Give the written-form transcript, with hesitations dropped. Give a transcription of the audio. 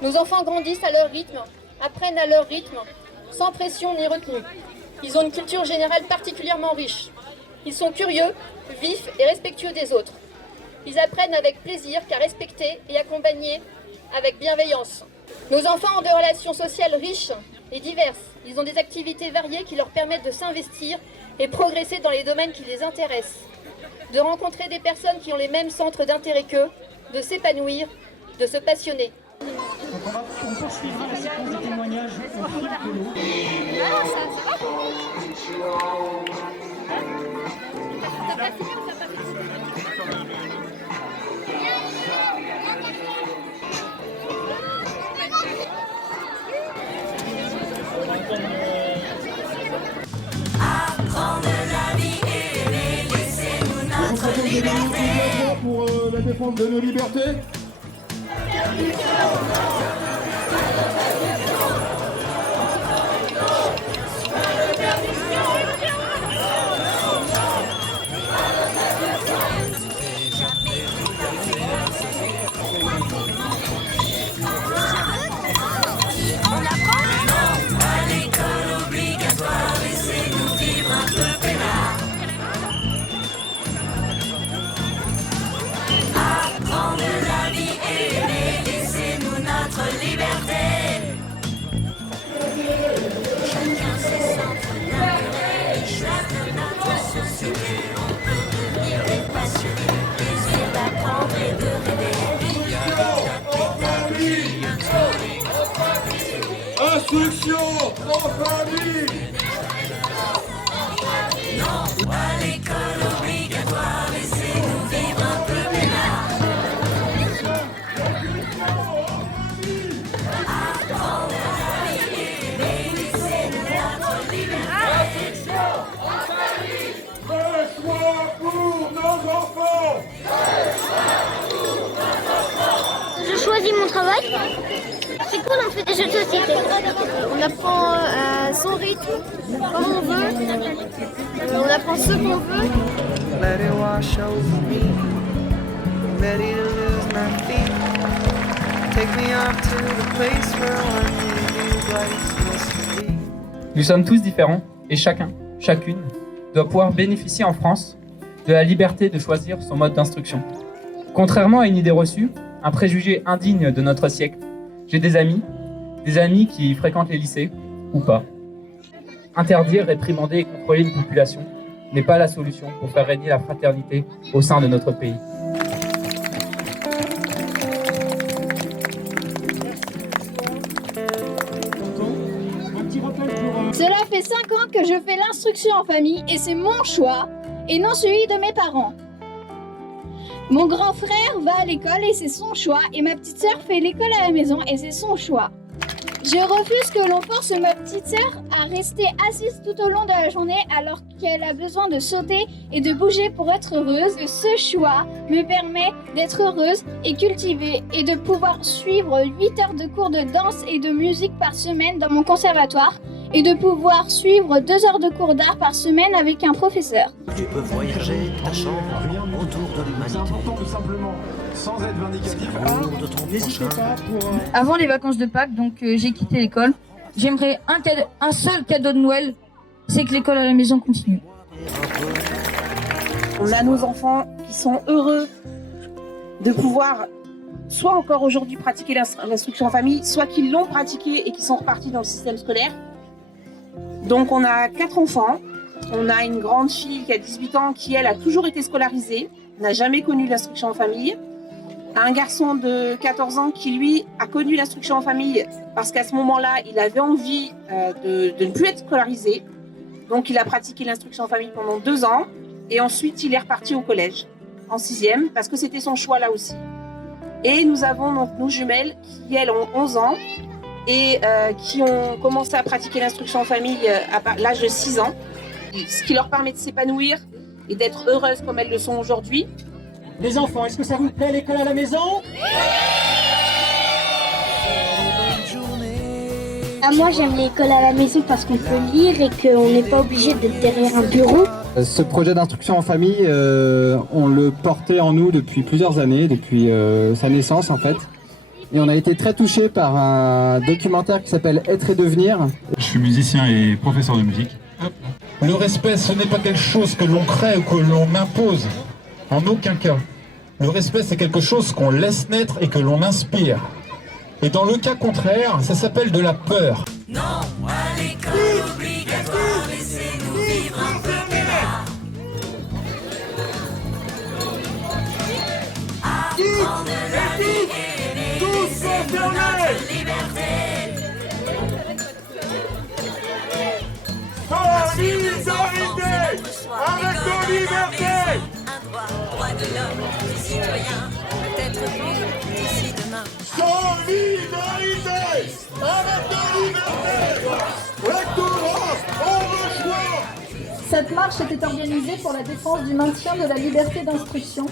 Nos enfants grandissent à leur rythme, apprennent à leur rythme, sans pression ni retenue. Ils ont une culture générale particulièrement riche. Ils sont curieux, vifs et respectueux des autres. Ils apprennent avec plaisir qu'à respecter et accompagner avec bienveillance. Nos enfants ont des relations sociales riches et diverses. Ils ont des activités variées qui leur permettent de s'investir et progresser dans les domaines qui les intéressent, de rencontrer des personnes qui ont les mêmes centres d'intérêt qu'eux, de s'épanouir, de se passionner. Donc on poursuivra la séquence de témoignages au fil de l'eau. Pour la défense de nos libertés. Instruction en famille. Non à l'école obligatoire, laissez-nous vivre un peu peinard. Apprendre la vie et laissez-nous notre liberté. Instruction en famille. Le choix pour nos enfants. Je choisis mon travail. C'est cool, on fait des jeux de société. On apprend à son rythme, comme on veut. On apprend ce qu'on veut. Let it wash over me. Ready to lose my feet. Take me off to the place where one is supposed to be. Nous sommes tous différents et chacun, chacune, doit pouvoir bénéficier en France de la liberté de choisir son mode d'instruction. Contrairement à une idée reçue, un préjugé indigne de notre siècle, j'ai des amis qui fréquentent les lycées ou pas. Interdire, réprimander et contrôler une population n'est pas la solution pour faire régner la fraternité au sein de notre pays. Cela fait 5 ans que je fais l'instruction en famille et c'est mon choix et non celui de mes parents. Mon grand frère va à l'école et c'est son choix et ma petite sœur fait l'école à la maison et c'est son choix. Je refuse que l'on force ma petite sœur à rester assise tout au long de la journée alors qu'elle a besoin de sauter et de bouger pour être heureuse. Ce choix me permet d'être heureuse et cultivée et de pouvoir suivre 8 heures de cours de danse et de musique par semaine dans mon conservatoire et de pouvoir suivre 2 heures de cours d'art par semaine avec un professeur. Tu peux voyager ta chambre autour de l'humanité. C'est important tout simplement, sans être vindicatif. N'hésitez pas pour... Avant les vacances de Pâques, donc j'ai quitté l'école. J'aimerais un seul cadeau de Noël, c'est que l'école à la maison continue. On a nos enfants qui sont heureux de pouvoir soit encore aujourd'hui pratiquer l'instruction en famille, soit qu'ils l'ont pratiqué et qui sont repartis dans le système scolaire. Donc on a 4 enfants. On a une grande fille qui a 18 ans qui, elle, a toujours été scolarisée, n'a jamais connu l'instruction en famille. Un garçon de 14 ans qui, lui, a connu l'instruction en famille parce qu'à ce moment-là, il avait envie de ne plus être scolarisé. Donc il a pratiqué l'instruction en famille pendant 2 ans et ensuite il est reparti au collège en 6e parce que c'était son choix là aussi. Et nous avons donc nos jumelles qui, elles, ont 11 ans et qui ont commencé à pratiquer l'instruction en famille à l'âge de 6 ans, ce qui leur permet de s'épanouir et d'être heureuses comme elles le sont aujourd'hui. Les enfants, est-ce que ça vous plaît l'école à la maison? Moi j'aime l'école à la maison parce qu'on peut lire et qu'on n'est pas obligé d'être derrière un bureau. Ce projet d'instruction en famille, on le portait en nous depuis plusieurs années, depuis sa naissance en fait. Et on a été très touchés par un documentaire qui s'appelle Être et devenir. Je suis musicien et professeur de musique. Le respect, ce n'est pas quelque chose que l'on crée ou que l'on impose. En aucun cas. Le respect, c'est quelque chose qu'on laisse naître et que l'on inspire. Et dans le cas contraire, ça s'appelle de la peur. Non à l'école obligatoire, laissez-nous vivre un peu plus là. Apprendre la vie et laissez-nous notre liberté. Solidarité avec nos libertés. Un droit de l'homme, du citoyen, peut-être plus d'ici demain. Solidarité avec nos libertés. Rectorat, on reçoit. Cette marche était organisée pour la défense du maintien de la liberté d'instruction